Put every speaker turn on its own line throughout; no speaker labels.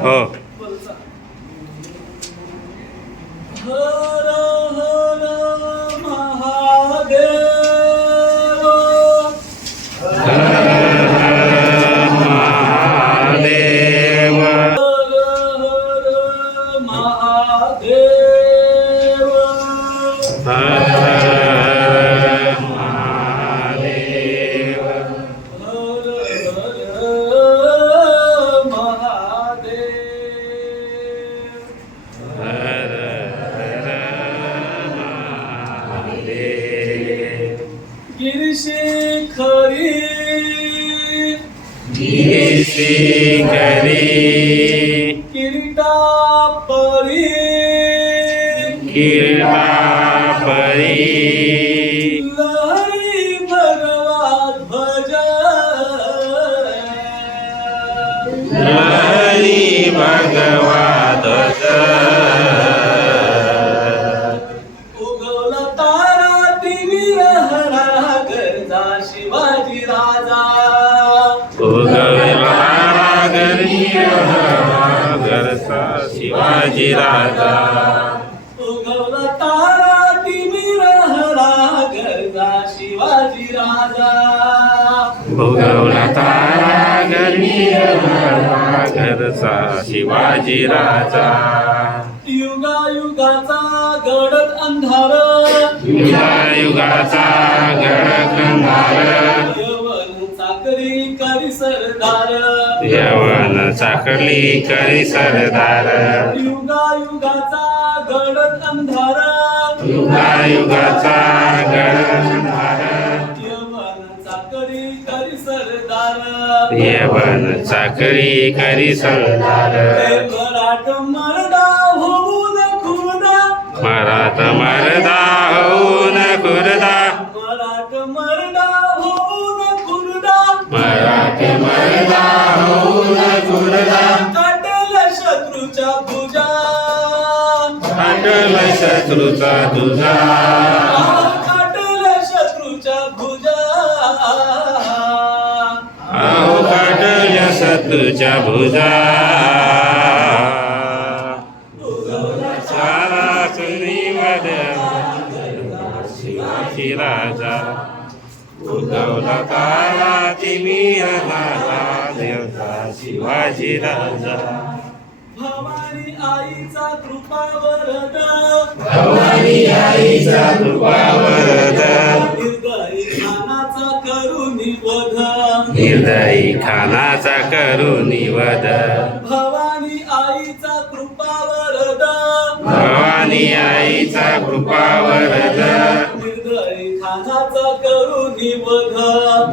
Oh. শিখরে।
গিরি
শিখরে।
কিরটা পরে কিরটা
পরে লহরি
ভগবান ভজ লহরি ভগবান ভজ शिवाजी राजा.
उगवला घरचा शिवाजी राजा.
उगवला तारा तिमिर हरा गरजा शिवाजी राजा.
उगवला तारा घरी घरचा शिवाजी राजा.
युगायुगाचा गडद अंधार.
युगायुगाचा गडक अंधार.
यवन चाकरी करी सरदार.
यवन चाकली करी सरदार.
युगायुगाचा गडद अंधार.
युगायुगाचा अंधार.
यवन चाकरी करी सरदार.
यवन चाकरी करी सरदार.
मराठ
मरदा होऊन
खुदा
मराठ मरदा होऊन खुरदा.
काटेल शत्रूच्या भुजा
काटल शत्रूचा तुझा.
काटेल शत्रूच्या भुजा.
अहो काटल शत्रूच्या भुजा. राजा. तिमिर झाला देवता शिवाजी राजा.
भवानी आईचा कृपा वरद.
भवानी आईचा कृपा वरद.
निर्दयी खानाचा करुणी वध.
निर्दयी खानाचा करून निवद
भवानी आईचा कृपा वरद.
भवानी आईचा कृपा वरद.
निर्दयी खानाचा करुणी वध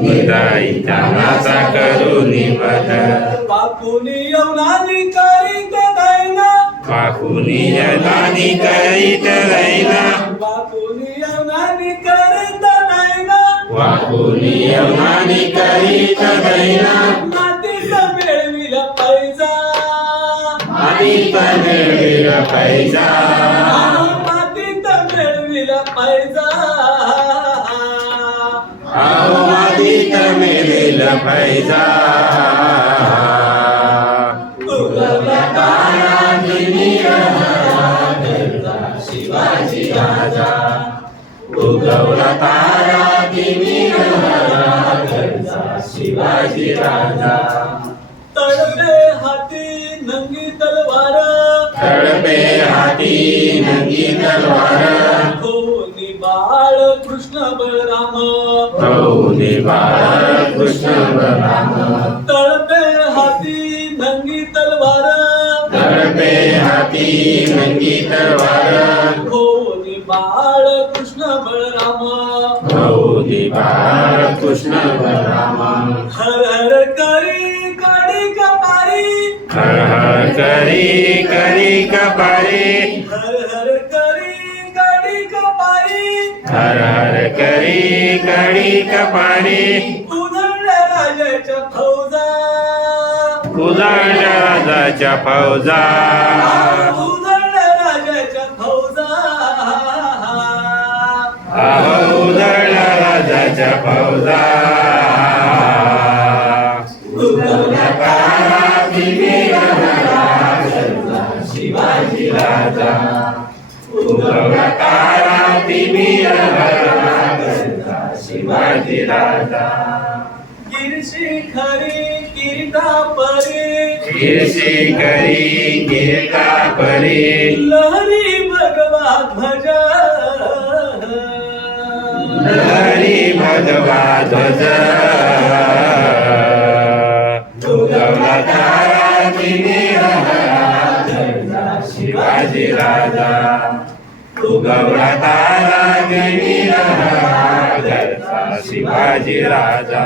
निर्दयी खानाचा करून निवद
बापुनी येऊनानी करीत दैना
पाकुनी यवनानी करीत दैना
पाकुनी यवनानी करीत दैना
पाकुनी यवनानी करीत दैना
मातीत मिळविल पैजा.
मातीत मिळविल पैजा
मातीत मिळविल पैजा.
उगवला तारा तिमिर शिवाजी राजा उगवला तारा घरचा शिवाजी राजा
तळपे हाती नंगी तलवार.
तळपे हाती नंगी तलवार.
कोणी बाळ कृष्ण बळराम.
प्रभूने बाळ कृष्ण बलराम
तळपे हाती नंगी तलवार।
तळपे हाथी नंगी तलवार।
कोणी बाळ कृष्ण बळराम
प्रभूने बाळ कृष्ण बलराम।
हर हर करी करी कपारी।
हर हर करी करी कपारी।
हर हर करी काडी कपारी।
हर हर करी कडी कपारी।
राजाच्या फौजा.
उजळ राजाच्या फौजा.
उजळ राजाच्या फौजा.
उजळ राजाच्या फौजा. शिवाजी राजा. उगवकारा तिमी शिवाजी राजा.
गिरशिखरी किरीटा परी
गिरता परी
लहरी भगवा ध्वजा.
हरी भगवा ध्वज. उगवला तारा शिवाजी राजा. उगवला तारा शिवाजी राजा.